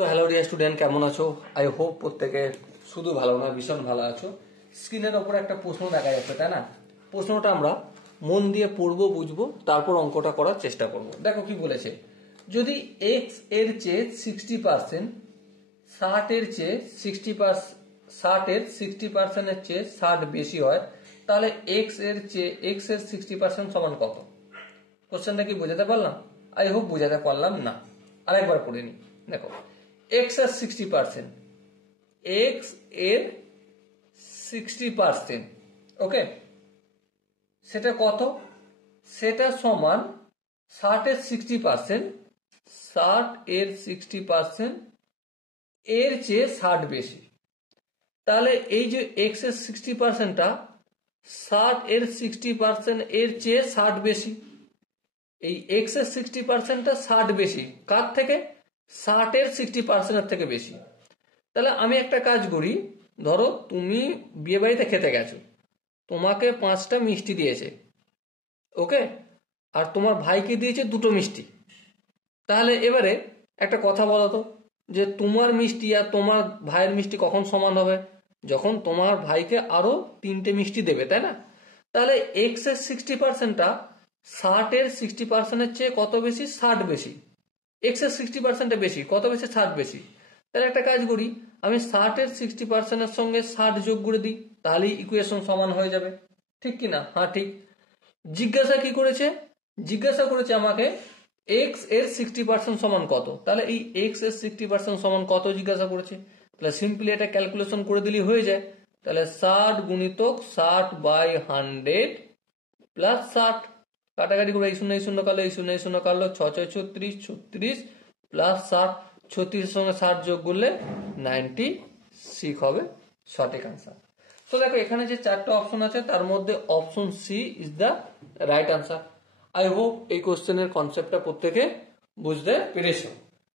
So hello dear student, কেমন আছো? I hope প্রত্যেকে শুধু ভালো না, ভীষণ ভালো আছো। স্ক্রিনের ওপরে একটা প্রশ্ন দেখা যাচ্ছে, তাই না? প্রশ্নটা আমরা মন দিয়ে পড়বো, বুঝবো, তারপর অঙ্কটা করার চেষ্টা করব। দেখো কি বলেছে, যদি এক্স এর চেয়ে 60%, 60 এর চেয়ে 60% চেয়ে 60 বেশি হয়, তাহলে এক্স এর 60% সমান কত? কোশ্চেনটা কি বোঝাতে পারলাম? আই হোপ বোঝাতে পারলাম না। আরেকবার পড়ে নি। দেখো, এক্স এর 60%, এক্স এর 60%, ওকে, সেটা কত? সেটা সমান 60 এর 60%, 60 এর 60% এর চেয়ে 60 বেশি। তাহলে এই যে এক্স এর 60%টা 60 এর 60% এর চেয়ে 60 বেশি। এই এক্স এর 60%টা 60 বেশি কার থেকে? 60 এর 60%-এর থেকে বেশি। তাহলে আমি একটা কাজ করি, ধরো তুমি বিয়ে বাড়িতে খেতে গেছো, তোমাকে 5টা মিষ্টি দিয়েছে, ওকে, আর তোমার ভাইকে দিয়েছে 2টো মিষ্টি। তাহলে এবারে একটা কথা বলো তো, যে তোমার মিষ্টি আর তোমার ভাইয়ের মিষ্টি কখন সমান হবে? যখন তোমার ভাইকে আরো 3টে মিষ্টি দেবে, তাই না? তাহলে এক্স এর 60%টা 60 এর 60%-এর চেয়ে কত বেশি? 60 বেশি। এক্স এর 60% বেশি, কত বেশি? 60 বেশি। তাহলে একটা কাজ করি, আমি 60 এর 60%-এর সঙ্গে 60 যোগ করে দিই, তাহলেই ইকুয়েশন সমান হয়ে যাবে। ঠিক কি না? হ্যাঁ ঠিক। জিজ্ঞাসা কি করেছে? জিজ্ঞাসা করেছে আমাকে এক্স এর 60% সমান কত। তাহলে এই এক্স এর 60% সমান কত জিজ্ঞাসা করেছে, তাহলে সিম্পলি এটা ক্যালকুলেশন করে দিলেই হয়ে যায়। তাহলে 60 গুণিতক 60/100 প্লাস 60, কাটাকাটি করে এই শূন্য এই শূন্য কাটলো, এই শূন্য এই শূন্য কাটলো, 6 6 36, 36 প্লাস 60, 36-এর সঙ্গে 60 যোগ করলে 96 হবে সঠিক আনসার। তো দেখো, এখানে যে 4টা অপশন আছে তার মধ্যে option C is the right answer. I hope এই কোশ্চেনের কনসেপ্টটা প্রত্যেকে বুঝতে পেরেছো।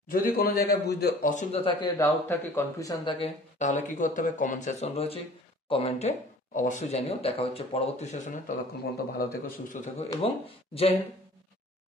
যদি কোনো জায়গায় বুঝতে অসুবিধা থাকে, ডাউট থাকে, কনফিউশন থাকে, তাহলে কি করতে হবে? কমেন্ট সেকশন রয়েছে, কমেন্টে অবশ্যই জানিও। দেখা হচ্ছে পরবর্তী সেশনে। ততক্ষণ পর্যন্ত ভালো থেকো, সুস্থ থেকো এবং জয় হিন্দ।